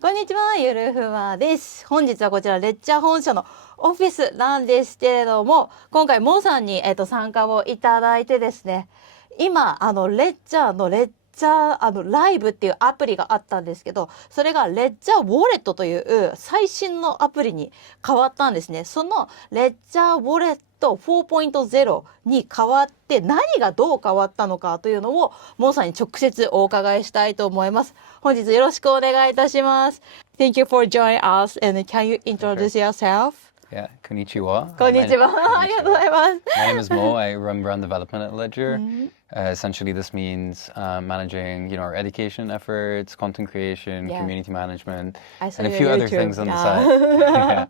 こんにちは、ゆるふわです。本日はこちらレッジャー本社のオフィスなんですけれども、今回モンさんに、参加をいただいてですね、今レッジャーライブっていうアプリがあったんですけど、それがレッジャーウォレットという最新のアプリに変わったんですね。そのレッジャーウォレット4.0に変わって何がどう変わったのかというのをモンさんに直接お伺いしたいと思います。本日よろしくお願いいたします。Thank you for joining us and can you introduce yourself? Yeah, konnichiwa. こんにちは。ありがとうございます。My name is Mo. I run brand development at Ledger. Essentially, this means managing, our education efforts, content creation, community management, and a few other things on the side. Yeah.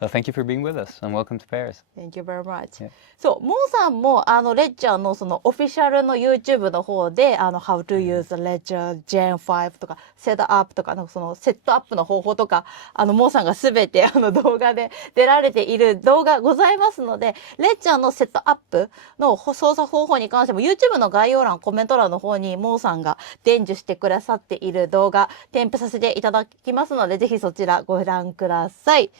Well, thank you for being with us and welcome to Paris. Thank you very much. そう、モンさんもレッジャーのそのオフィシャルの YouTube の方でHow to use the Ledger Gen 5とか Set Up とかそのセットアップの方法とかモンさんがすべて動画で出られている動画ございますので、レッジャーのセットアップの操作方法に関しても YouTube の概要欄コメント欄の方にモンさんが伝授してくださっている動画添付させていただきますので、ぜひそちらご覧ください。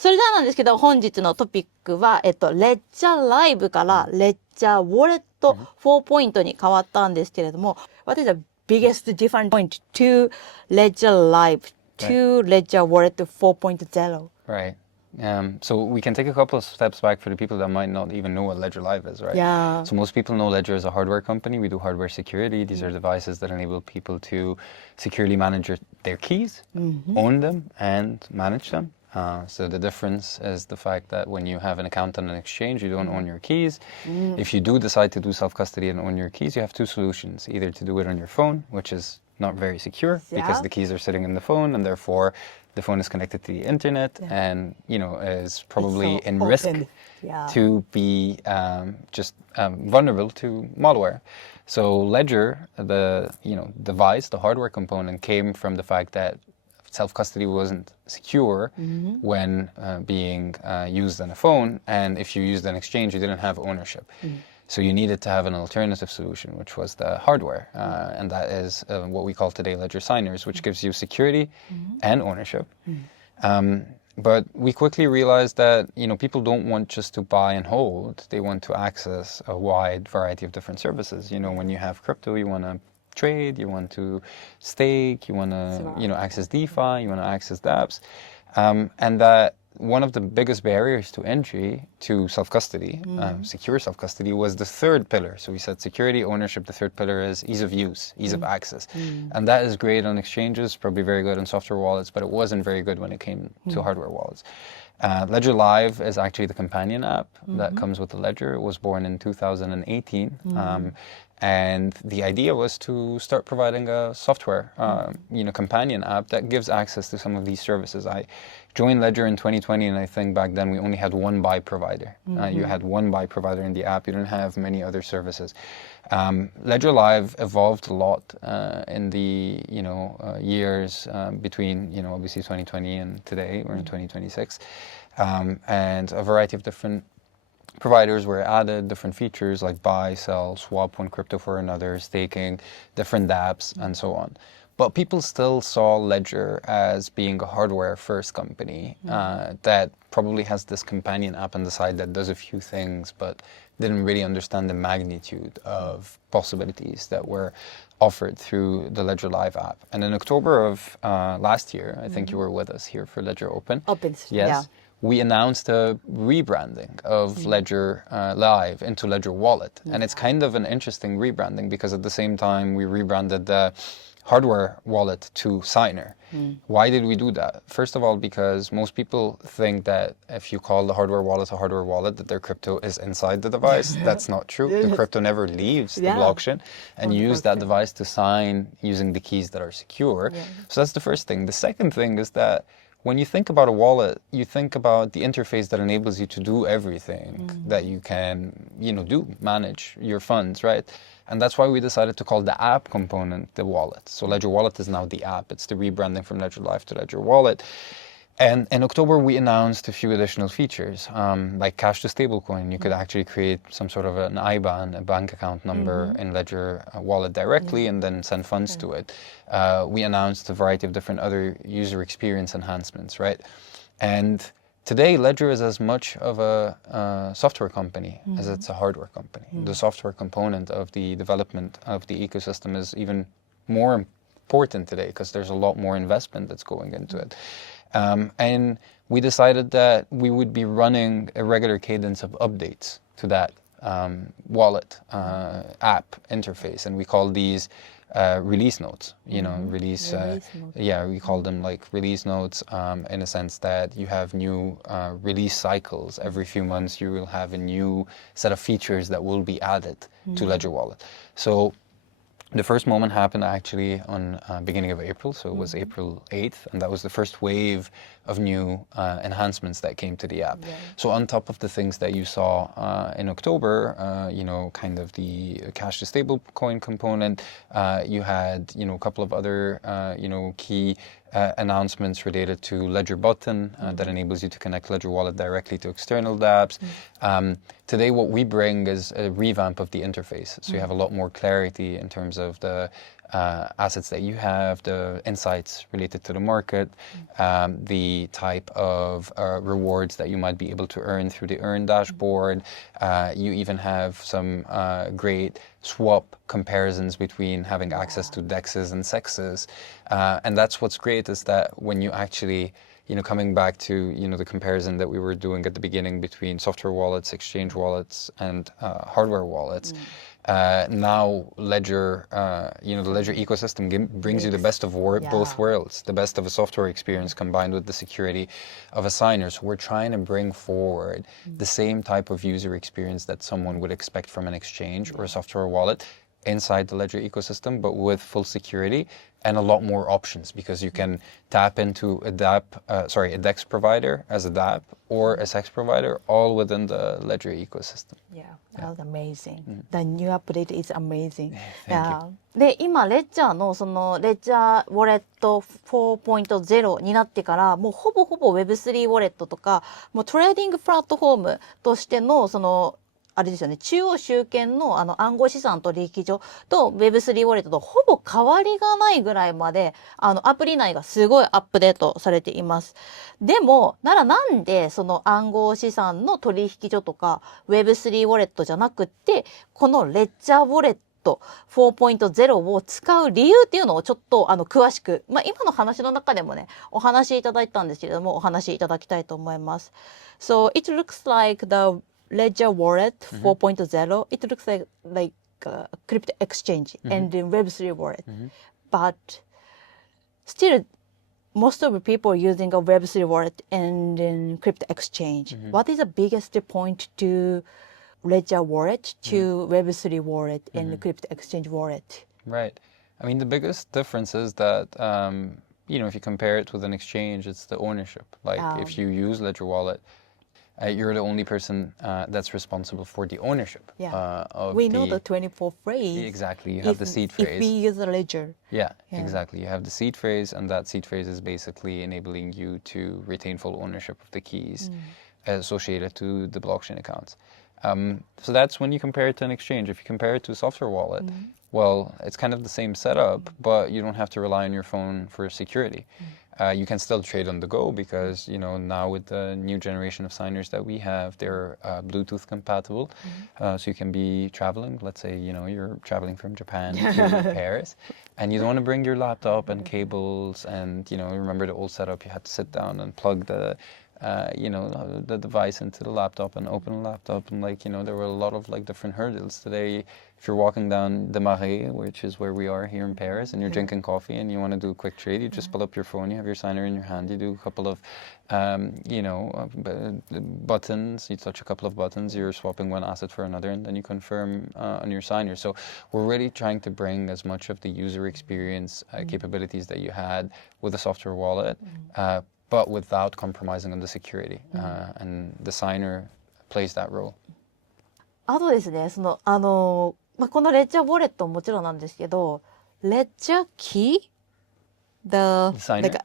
それではなんですけど、本日のトピックは、レッジャーライブからレッジャーウォレット4ポイントに変わったんですけれども、What is the biggest different point to Ledger Live to Ledger Wallet 4.0? Right. So we can take a couple of steps back for the people that might not even know what Ledger Live is, right? Yeah. So most people know Ledger is a hardware company. We do hardware security. These are devices that enable people to securely manage their keys, own them, and manage them. So the difference is the fact that when you have an account on an exchange, you don't own your keys. If you do decide to do self-custody and own your keys, you have two solutions. Either to do it on your phone, which is not very secure because the keys are sitting in the phone and therefore the phone is connected to the internet and, is probably in risk to be just vulnerable to malware. So Ledger, the device, the hardware component came from the fact that self-custody wasn't secure when being used on a phone, and if you used an exchange, you didn't have ownership. So you needed to have an alternative solution, which was the hardware, and that is what we call today Ledger Signers, which gives you security and ownership. But we quickly realized that people don't want just to buy and hold; they want to access a wide variety of different services. When you have crypto, you want to trade, you want to stake, you want to access DeFi, you want to access dApps, and that one of the biggest barriers to entry to self-custody, secure self-custody, was the third pillar. So we said security, ownership. The third pillar is ease of use, ease of access, and that is great on exchanges, probably very good on software wallets, but it wasn't very good when it came to hardware wallets. Ledger Live is actually the companion app that comes with the Ledger. It was born in 2018. And the idea was to start providing a software, companion app that gives access to some of these services. I joined Ledger in 2020, and I think back then we only had one buy provider. You had one buy provider in the app. You didn't have many other services. Ledger Live evolved a lot in the years between obviously 2020 and today. We're in 2026, and a variety of different providers were added, different features like buy, sell, swap one crypto for another, staking, different dApps, and so on. But people still saw Ledger as being a hardware-first company that probably has this companion app on the side that does a few things, but didn't really understand the magnitude of possibilities that were offered through the Ledger Live app. And in October of last year, I think you were with us here for Ledger Open. Yes. Yeah. We announced a rebranding of Ledger Live into Ledger Wallet. And it's kind of an interesting rebranding because at the same time we rebranded the hardware wallet to Signer. Why did we do that? First of all, because most people think that if you call the hardware wallet, that their crypto is inside the device. That's not true. The crypto never leaves the blockchain, and you use that device to sign using the keys that are secure. So that's the first thing. The second thing is that when you think about a wallet, you think about the interface that enables you to do everything that you can, manage your funds, right? And that's why we decided to call the app component the wallet. So Ledger Wallet is now the app. It's the rebranding from Ledger Live to Ledger Wallet. And in October, we announced a few additional features, like cash to stablecoin. You could actually create some sort of an IBAN, a bank account number in Ledger Wallet directly and then send funds to it. We announced a variety of different other user experience enhancements, right? And today, Ledger is as much of a software company as it's a hardware company. The software component of the development of the ecosystem is even more important today because there's a lot more investment that's going into it. And we decided that we would be running a regular cadence of updates to that wallet app interface, and we call these release notes. You know, release notes. Yeah, we call them like release notes in a sense that you have new release cycles. Every few months, you will have a new set of features that will be added to Ledger Wallet. So the first moment happened actually on beginning of April, so it was April 8th, and that was the first wave of new enhancements that came to the app. So on top of the things that you saw in October, you know, kind of the cash to stablecoin component, you had, you know, a couple of other, you know, key announcements related to Ledger Button that enables you to connect Ledger Wallet directly to external dApps. Today, what we bring is a revamp of the interface. So you have a lot more clarity in terms of the assets that you have, the insights related to the market, the type of rewards that you might be able to earn through the Earn dashboard. You even have some great swap comparisons between having access to DEXs and SEXs. And that's what's great is that when you actually, you know, coming back to, you know, the comparison that we were doing at the beginning between software wallets, exchange wallets, and hardware wallets, now Ledger, you know, the Ledger ecosystem brings you the best of both worlds, the best of a software experience combined with the security of a signer. So we're trying to bring forward the same type of user experience that someone would expect from an exchange or a software wallet inside the Ledger ecosystem, but with full security and a lot more options, because you can tap into a DEX provider as a dApp or a SEX provider, all within the Ledger ecosystem. Yeah, that was amazing. The new update is amazing. Thank you. で、今、レッジャーのそのレッジャーウォレット4.0になってから、もうほぼほぼ Web3 ウォレットとか、もうトレーディングプラットフォームとしてのそのあれですよね、中央集権の暗号資産取引所と Web3 ウォレットとほぼ変わりがないぐらいまで、アプリ内がすごいアップデートされています。でも、なんでその暗号資産の取引所とか Web3 ウォレットじゃなくって、このレッジャーウォレット4.0を使う理由っていうのをちょっと詳しく、今の話の中でもね、お話しいただいたんですけれども、お話しいただきたいと思います。So it looks like the Ledger Wallet 4.0, it looks like a crypto exchange and the Web3 wallet. But still, most of the people are using a Web3 wallet and then crypto exchange. What is the biggest point to Ledger Wallet to Web3 wallet and crypto exchange wallet? Right. I mean, the biggest difference is that, you know, if you compare it with an exchange, it's the ownership. Like if you use Ledger Wallet, you're the only person that's responsible for the ownership of we know the 24 phrase. Exactly. You have the seed phrase. If we use a ledger. Yeah, exactly. You have the seed phrase, and that seed phrase is basically enabling you to retain full ownership of the keys associated to the blockchain accounts. So that's when you compare it to an exchange. If you compare it to a software wallet, well, it's kind of the same setup, but you don't have to rely on your phone for security. You can still trade on the go because, you know, now with the new generation of signers that we have, they're Bluetooth compatible. So you can be traveling. Let's say, you know, you're traveling from Japan to Paris and you don't want to bring your laptop and cables and, you know, remember the old setup, you had to sit down and plug the, you know, the device into the laptop and open the laptop. And like, you know, there were a lot of like different hurdles. Today, if you're walking down the Marais, which is where we are here in Paris, and you're drinking coffee and you want to do a quick trade, you just pull up your phone, you have your signer in your hand, you do a couple of, you know, buttons, you touch a couple of buttons, you're swapping one asset for another, and then you confirm on your signer. So we're really trying to bring as much of the user experience capabilities that you had with a software wallet, but without compromising on the security. And the signer plays that role. あとですね、このレッジャーウォレットももちろんなんですけど、レッジャーキー The signer?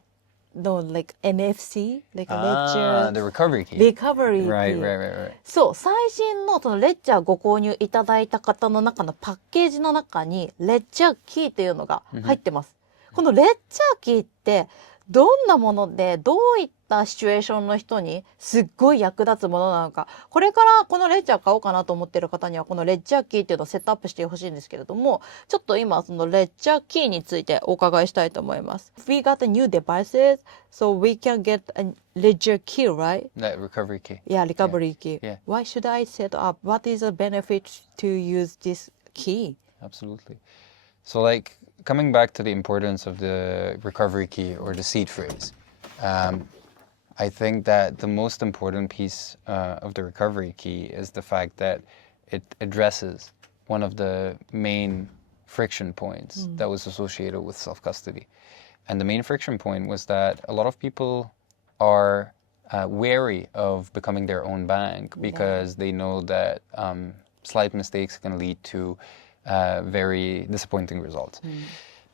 の like NFC, like a Ah, ledger the recovery key. recovery key. Right. そう、最新のそのレッジャーご購入いただいた方の中のパッケージの中にレッジャーキーっていうのが入ってます。このレッジャーキーってどんなものでどういったシチュエーションの人にすっごい役立つものなのか、これからこのレッジャー買おうかなと思っている方にはこのレッジャーキーっていうのをセットアップしてほしいんですけれども、ちょっと今そのレッジャーキーについてお伺いしたいと思います。We got new devices, so we can get a ledger key, right? That recovery key. Yeah, recovery key. Yeah. Why should I set up? What is the benefit to use this key? Absolutely. So like coming back to the importance of the recovery key or the seed phrase, I think that the most important piece of the recovery key is the fact that it addresses one of the main friction points that was associated with self-custody. And the main friction point was that a lot of people are wary of becoming their own bank because they know that slight mistakes can lead to very disappointing results.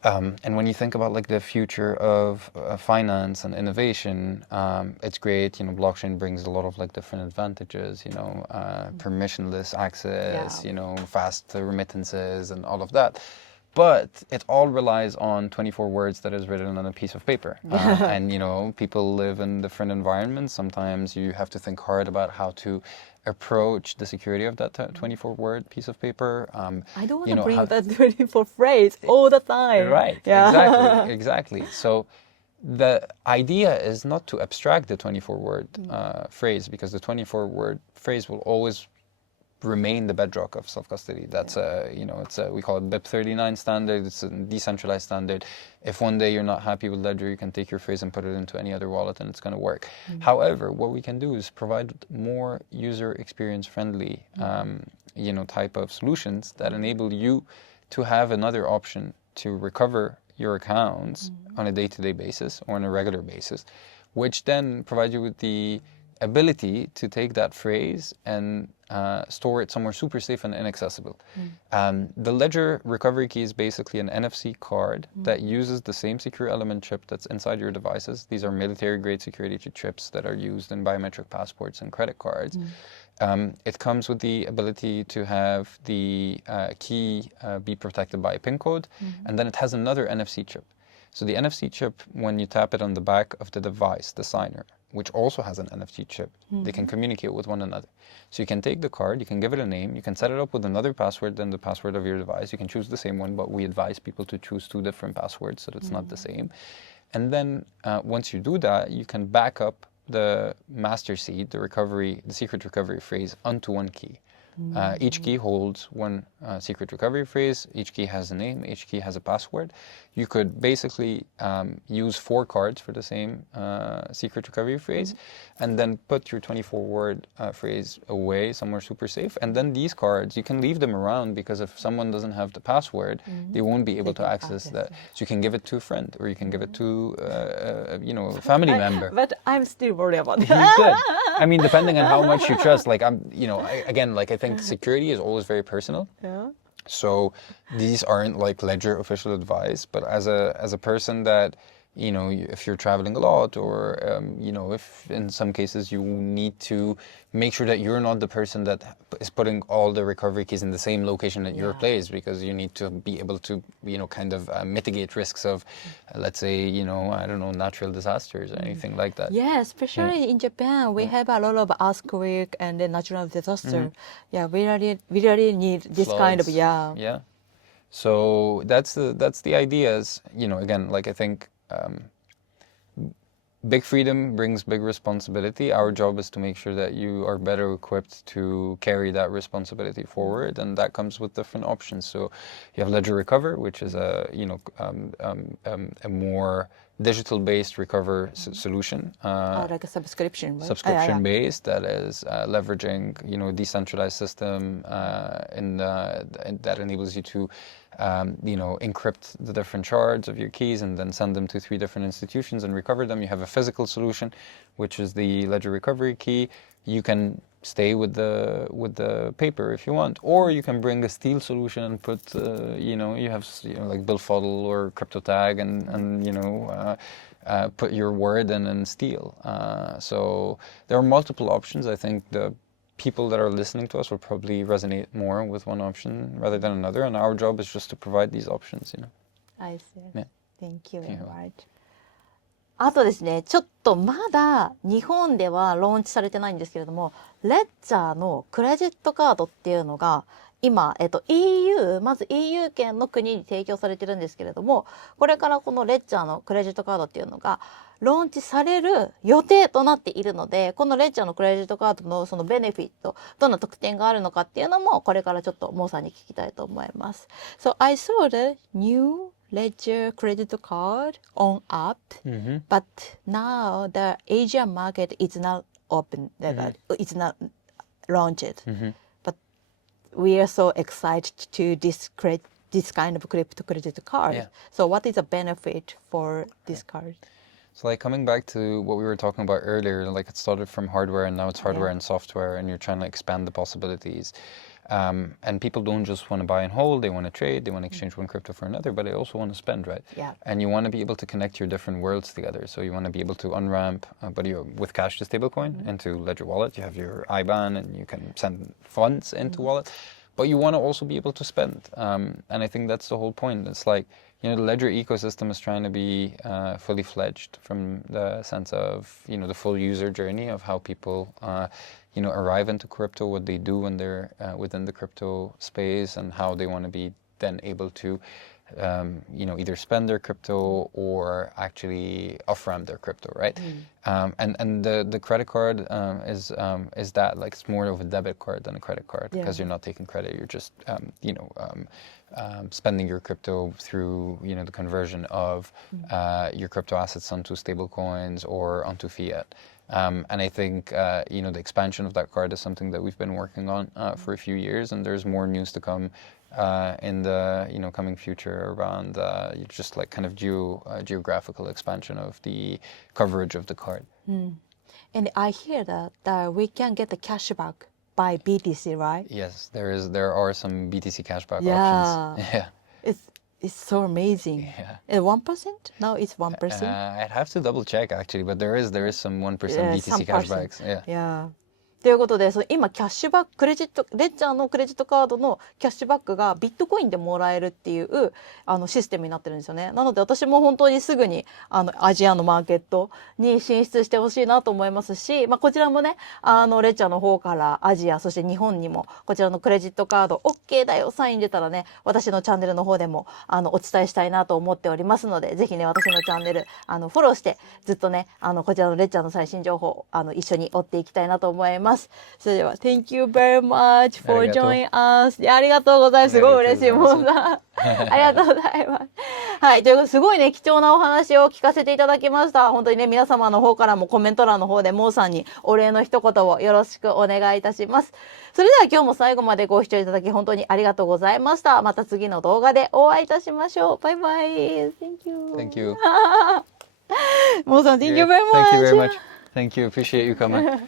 And when you think about like the future of finance and innovation, it's great. You know, blockchain brings a lot of like different advantages. You know, permissionless access. You know, fast remittances and all of that. But it all relies on 24 words that is written on a piece of paper. And, you know, people live in different environments. Sometimes you have to think hard about how to approach the security of that 24-word piece of paper. I don't want to bring that 24 phrase all the time. Right, yeah. Exactly. So the idea is not to abstract the 24-word phrase, because the 24-word phrase will always remain the bedrock of self-custody. That's you know, we call it BIP 39 standard. It's a decentralized standard. If one day you're not happy with Ledger, you can take your phrase and put it into any other wallet and it's going to work. However, what we can do is provide more user experience friendly, you know, type of solutions that enable you to have another option to recover your accounts on a day-to-day basis or on a regular basis, which then provide you with the ability to take that phrase and store it somewhere super safe and inaccessible. The Ledger recovery key is basically an NFC card that uses the same secure element chip that's inside your devices. These are military-grade security chips that are used in biometric passports and credit cards. It comes with the ability to have the key be protected by a PIN code, and then it has another NFC chip. So the NFC chip, when you tap it on the back of the device, the signer, which also has an NFC chip, they can communicate with one another. So you can take the card, you can give it a name, you can set it up with another password than the password of your device. You can choose the same one, but we advise people to choose 2 different passwords so that it's not the same. And then once you do that, you can back up the master seed, the secret recovery phrase, onto one key. Each key holds one secret recovery phrase. Each key has a name. Each key has a password. You could basically use 4 cards for the same secret recovery phrase, and then put your 24-word phrase away somewhere super safe. And then these cards, you can leave them around, because if someone doesn't have the password, they won't be able to access that. So you can give it to a friend, or you can give it to you know, a family member. But I'm still worried about You that. could. I mean, depending on how much you trust. Like you know, again, like I think security is always very personal. So these aren't like Ledger official advice, but as a person that, you know, if you're traveling a lot, or you know, if in some cases you need to make sure that you're not the person that is putting all the recovery keys in the same location at your place, because you need to be able to, you know, kind of mitigate risks of, let's say, you know, I don't know, natural disasters or anything like that. Yeah, especially in Japan, we have a lot of earthquake and then natural disaster. Yeah, we really need this kind of Floods. Yeah. So that's the ideas. You know, again, like I think. Big freedom brings big responsibility. Our job is to make sure that you are better equipped to carry that responsibility forward, and that comes with different options. So you have Ledger Recover, which is a, you know, a more digital-based recover solution. Like a subscription, right? Subscription-based, that is leveraging, you know, decentralized system and that enables you to you know, encrypt the different shards of your keys and then send them to 3 different institutions and recover them. You have a physical solution, which is the Ledger Recovery Key. You can stay with the paper if you want, or you can bring a steel solution and put, you know, you have, you know, like Billfuddle or CryptoTag and you know, put your word in and steal. So there are multiple options. I think the people that are listening to us will probably resonate more with one option rather than another, and our job is just to provide these options, you know. I see. Yeah. Thank you very much. あとですね、ちょっとまだ日本ではローンチされてないんですけれども、レッジャーのクレジットカードっていうのが今、EU、まず EU 圏の国に提供されてるんですけれども、これからこのレッジャーのクレジットカードっていうのがローンチされる予定となっているので、このレッジャーのクレジットカードのそのベネフィット、どんな特典があるのかっていうのも、これからちょっとモーさんに聞きたいと思います。So I saw the new Ledger credit card on app, but now the Asian market is not open, it's not launched. But we are so excited to this kind of crypto credit card. Yeah. So what is the benefit for this card? So like coming back to what we were talking about earlier, like it started from hardware and now it's hardware and software, and you're trying to expand the possibilities. And people don't just want to buy and hold, they want to trade, they want to exchange one crypto for another, but they also want to spend, right? Yeah. And you want to be able to connect your different worlds together. So you want to be able to unramp, but you with cash to stablecoin into Ledger Wallet. You have your IBAN and you can send funds into Wallet, but you want to also be able to spend. And I think that's the whole point. It's like, you know, the Ledger ecosystem is trying to be fully fledged from the sense of, you know, the full user journey of how people, you know, arrive into crypto, what they do when they're within the crypto space, and how they want to be then able to, you know, either spend their crypto or actually off-ramp their crypto, right? And the credit card is that, like, it's more of a debit card than a credit card, because you're not taking credit, you're just, you know, spending your crypto through, you know, the conversion of your crypto assets onto stable coins or onto fiat. And I think, you know, the expansion of that card is something that we've been working on for a few years, and there's more news to come in the, you know, coming future around just like kind of geographical expansion of the coverage of the card. And I hear that we can get the cashback by BTC, right? Yes, there are some BTC cashback Yeah. options. Yeah. It's so amazing. Yeah. 1%? Now it's 1%? I'd have to double check actually, but there is some 1% BTC cashbacks. Yeah. Yeah. ということで、今キャッシュバックレッジャーのクレジットカードのキャッシュバックがビットコインでもらえるっていうシステムになってるんですよね。なので私も本当にすぐにアジアのマーケットに進出してほしいなと思いますし、こちらもねレッジャーの方からアジア、そして日本にもこちらのクレジットカード OK だよサイン出たらね、私のチャンネルの方でもお伝えしたいなと思っておりますので、ぜひね私のチャンネルフォローしてずっとねこちらのレッジャーの最新情報一緒に追っていきたいなと思います。それでは Thank you very much for joining us。 ありがとうございます。すごい嬉しいもんだ。ありがとうございます。はい、ということですごいね貴重なお話を聞かせていただきました。本当にね皆様の方からもコメント欄の方でモーさんにお礼の一言をよろしくお願いいたします。それでは今日も最後までご視聴いただき本当にありがとうございました。また次の動画でお会いいたしましょう。バイバイ。Thank you. Thank you. モーさん Thank you very much. Thank you very much. Thank you. Appreciate you coming.